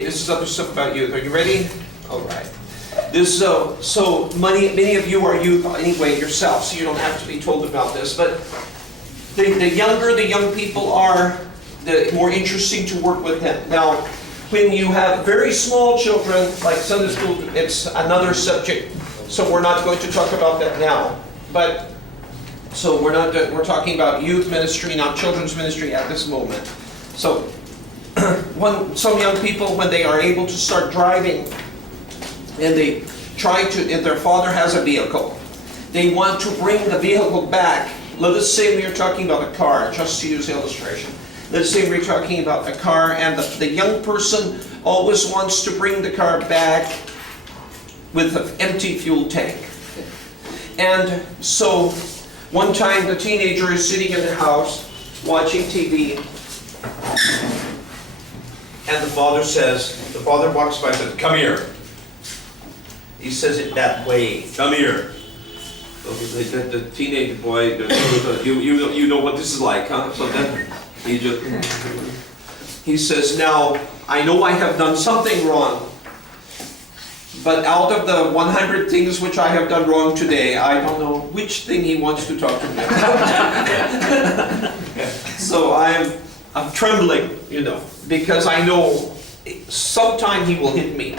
This is other stuff about youth. Are you ready? All right. This so many of you are youth anyway yourself, so you don't have to be told about this. But the younger the young people are, the more interesting to work with them. Now, when you have very small children, like Sunday school, it's another subject. So we're not going to talk about that now. But so we're talking about youth ministry, not children's ministry at this moment. So some young people, when they are able to start driving, and they try to, if their father has a vehicle, they want to bring the vehicle back. Let us say we are talking about a car, just to use illustration. Let's say we're talking about a car, and the young person always wants to bring the car back with an empty fuel tank. And so one time the teenager is sitting in the house watching TV, and the father walks by and says, "Come here." He says it that way, "Come here." So the teenage boy, you know what this is like, huh? So then he says, "Now, I know I have done something wrong, but out of the 100 things which I have done wrong today, I don't know which thing he wants to talk to me about." So I'm trembling, because I know sometime he will hit me,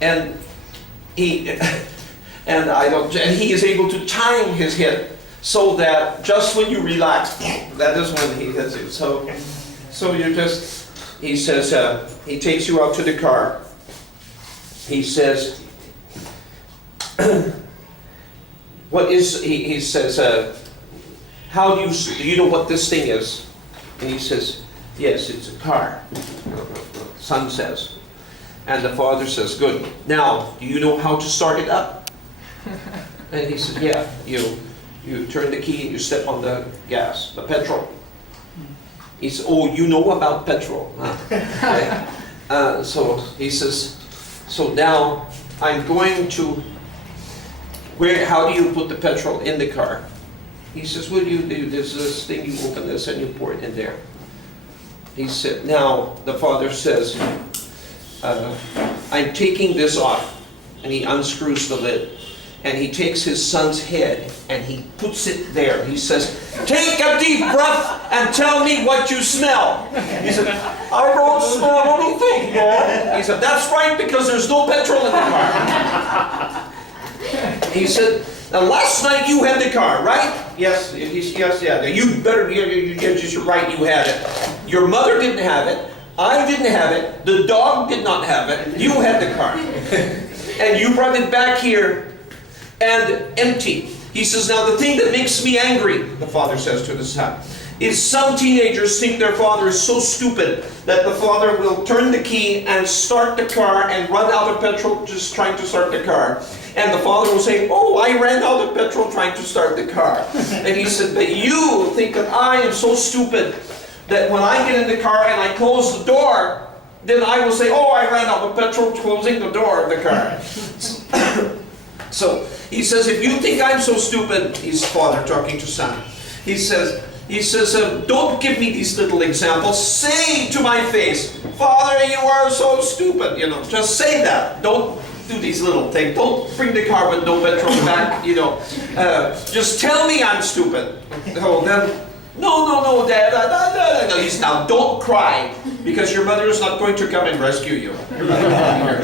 and he is able to time his hit so that just when you relax, that is when he hits you. So he says, he takes you out to the car. He says, he says, do you know what this thing is? And he says, "Yes, it's a car." Son says. And the father says, "Good. Now, do you know how to start it up?" And he says, "Yeah, you turn the key and you step on the gas, the petrol." He says, "Oh, you know about petrol." Okay. So he says, "So now I'm going to, how do you put the petrol in the car?" He says, "What do you do? There's this thing, you open this and you pour it in there." He said, now the father says, "I'm taking this off." And he unscrews the lid. And he takes his son's head and he puts it there. He says, "Take a deep breath and tell me what you smell." He said, "I don't smell anything, Dad." He said, "That's right, because there's no petrol in the car." He said, "Now last night you had the car, right?" "Yes." "Yes, yeah. You better, you're right, you had it. Your mother didn't have it. I didn't have it. The dog did not have it. You had the car. And you brought it back here and empty." He says, "Now the thing that makes me angry," the father says to the son, "is some teenagers think their father is so stupid that the father will turn the key and start the car and run out of petrol just trying to start the car. And the father will say, 'Oh, I ran out of petrol trying to start the car.' And he said, 'But you think that I am so stupid that when I get in the car and I close the door, then I will say, 'Oh, I ran out of petrol closing the door of the car.'" So he says, "If you think I'm so stupid," he's father talking to son, he says, "Don't give me these little examples. Say to my face, 'Father, you are so stupid.' Just say that. Don't do these little things. Don't bring the car with no petrol back. Just tell me I'm stupid." Oh, then, no, Dad. No, he's now, "Don't cry, because your mother is not going to come and rescue you. Your mother will be here.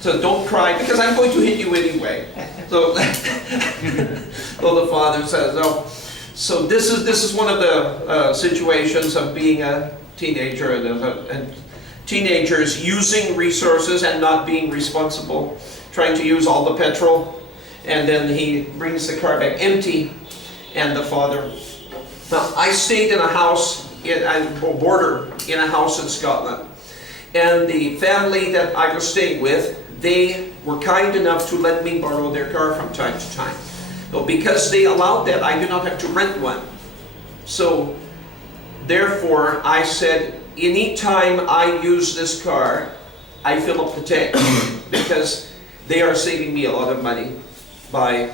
So don't cry, because I'm going to hit you anyway." So, the father says, "Oh." So this is one of the situations of being a teenager and teenagers using resources and not being responsible, trying to use all the petrol, and then he brings the car back empty, and the father. Now, I stayed in a house in a house in Scotland, and the family that I was staying with, they were kind enough to let me borrow their car from time to time. But because they allowed that, I did not have to rent one. So, therefore, I said, any time I use this car, I fill up the tank, because they are saving me a lot of money by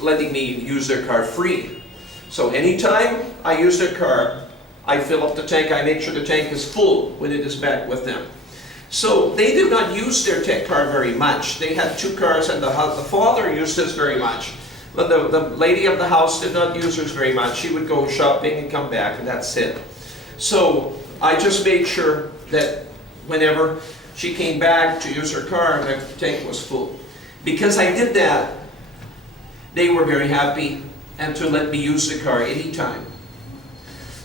letting me use their car free. So anytime I use their car, I fill up the tank, I make sure the tank is full when it is back with them. So they did not use their car very much. They had 2 cars, and the father used his very much. But the lady of the house did not use hers very much. She would go shopping and come back, and that's it. So I just made sure that whenever she came back to use her car, the tank was full. Because I did that, they were very happy and to let me use the car anytime.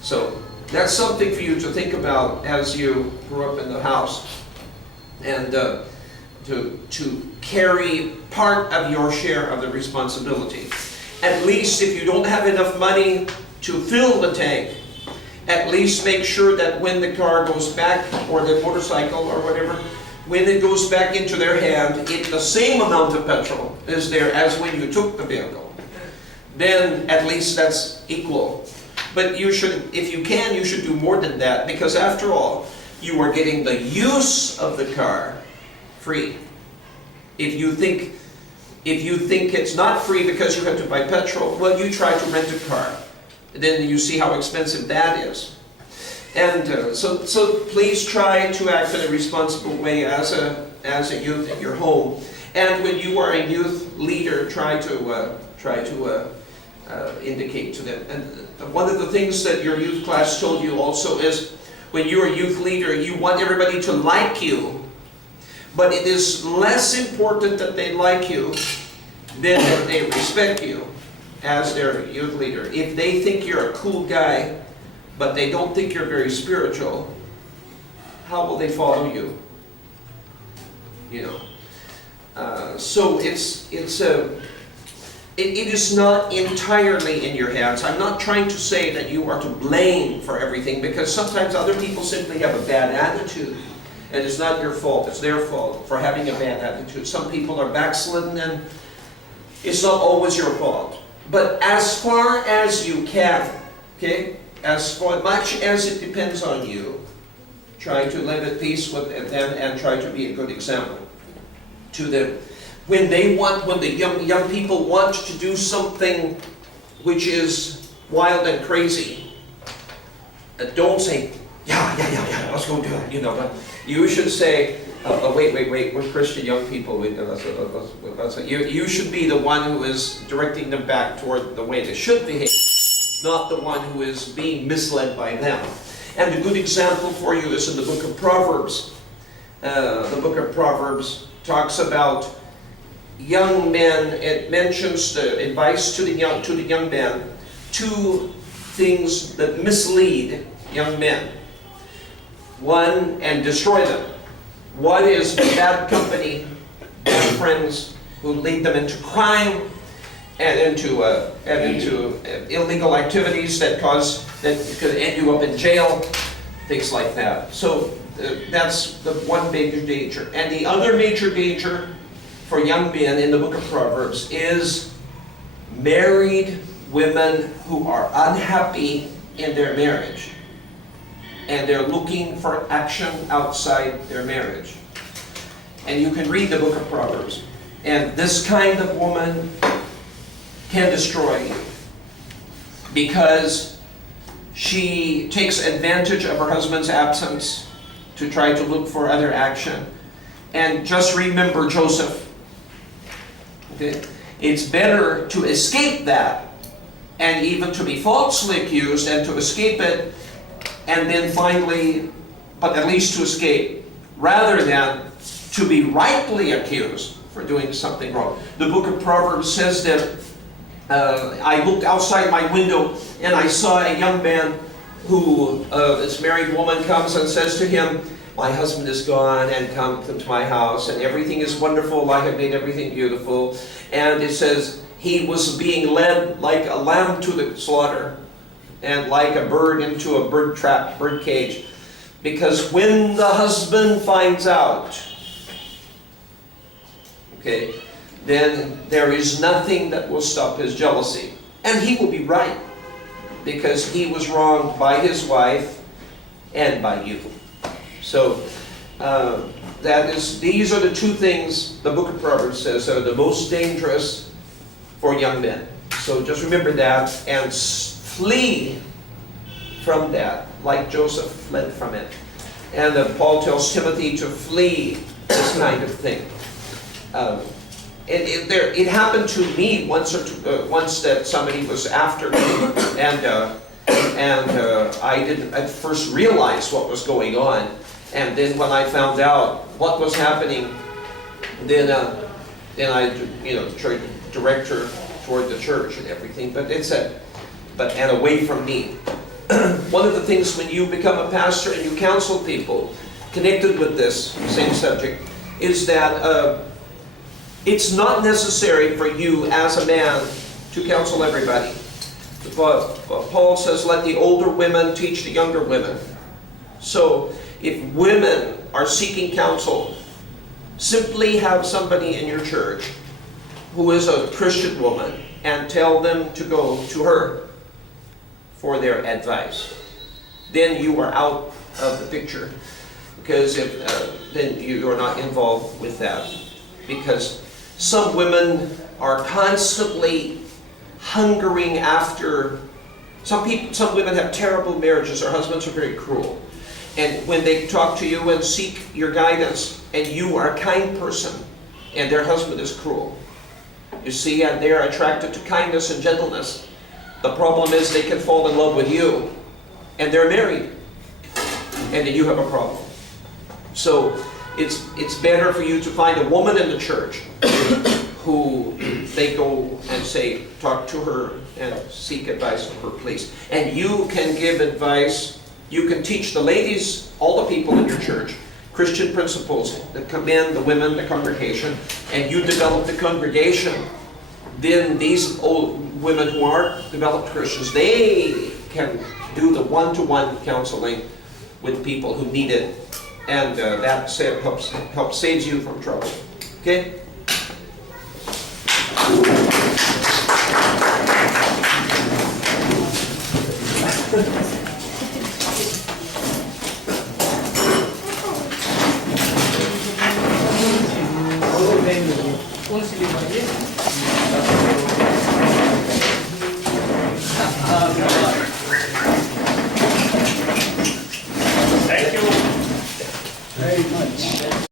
So that's something for you to think about as you grow up in the house, and to carry part of your share of the responsibility. At least if you don't have enough money to fill the tank, at least make sure that when the car goes back, or the motorcycle or whatever, when it goes back into their hand, the same amount of petrol is there as when you took the vehicle. Then at least that's equal. But you should, if you can, you should do more than that, because after all, you are getting the use of the car free. If you think it's not free because you have to buy petrol, well, you try to rent a car. Then you see how expensive that is. And so please try to act in a responsible way as a youth in your home. And when you are a youth leader, try to indicate to them. And one of the things that your youth class told you also is, when you're a youth leader, you want everybody to like you. But it is less important that they like you than that they respect you as their youth leader. If they think you're a cool guy, but they don't think you're very spiritual, how will they follow you? You know. So it is not entirely in your hands. I'm not trying to say that you are to blame for everything, because sometimes other people simply have a bad attitude. And it's not your fault, it's their fault for having a bad attitude. Some people are backslidden, and it's not always your fault. But as far as you can, okay, as much as it depends on you, try to live at peace with them and try to be a good example to them. When the young people want to do something which is wild and crazy, don't say, yeah, let's go do it, you know. But you should say, wait, we're Christian young people. You should be the one who is directing them back toward the way they should behave, not the one who is being misled by them. And a good example for you is in the book of Proverbs. The book of Proverbs talks about young men. It mentions the advice to the young men, 2 things that mislead young men. One, and destroy them. One is bad company, bad friends who lead them into crime and into illegal activities that could end you up in jail, things like that. So that's the one major danger. And the other major danger for young men in the book of Proverbs is married women who are unhappy in their marriage, and they're looking for action outside their marriage. And you can read the book of Proverbs. And this kind of woman can destroy you, because she takes advantage of her husband's absence to try to look for other action. And just remember Joseph. Okay? It's better to escape that, and even to be falsely accused, and to escape it, and then finally, but at least to escape, rather than to be rightly accused for doing something wrong. The book of Proverbs says that I looked outside my window and I saw a young man who, this married woman comes and says to him, my husband is gone and come to my house and everything is wonderful, I have made everything beautiful. And it says he was being led like a lamb to the slaughter, and like a bird into a bird trap, bird cage. Because when the husband finds out, okay, then there is nothing that will stop his jealousy. And he will be right, because he was wronged by his wife and by you. So these are the 2 things the book of Proverbs says are the most dangerous for young men. So just remember that, and flee from that, like Joseph fled from it. And Paul tells Timothy to flee this kind of thing. It happened to me once that somebody was after me, and I didn't at first realize what was going on. And then when I found out what was happening, then I tried to direct her toward the church and everything. But and away from me. One of the things when you become a pastor and you counsel people connected with this same subject is that it's not necessary for you as a man to counsel everybody. But Paul says, let the older women teach the younger women. So if women are seeking counsel, simply have somebody in your church who is a Christian woman and tell them to go to her for their advice. Then you are out of the picture, because then you are not involved with that. Because some women are constantly hungering after. Some women have terrible marriages. Their husbands are very cruel, and when they talk to you and seek your guidance, and you are a kind person, and their husband is cruel, you see, and they are attracted to kindness and gentleness. The problem is they can fall in love with you, and they're married, and then you have a problem. So it's better for you to find a woman in the church who they go and say, talk to her and seek advice from her, please. And you can give advice. You can teach the ladies, all the people in your church, Christian principles that commend the women, the congregation, and you develop the congregation. Then these old women who aren't developed Christians, they can do the one-to-one counseling with people who need it, and that helps saves you from trouble. Okay? कौन सी बीमारी है?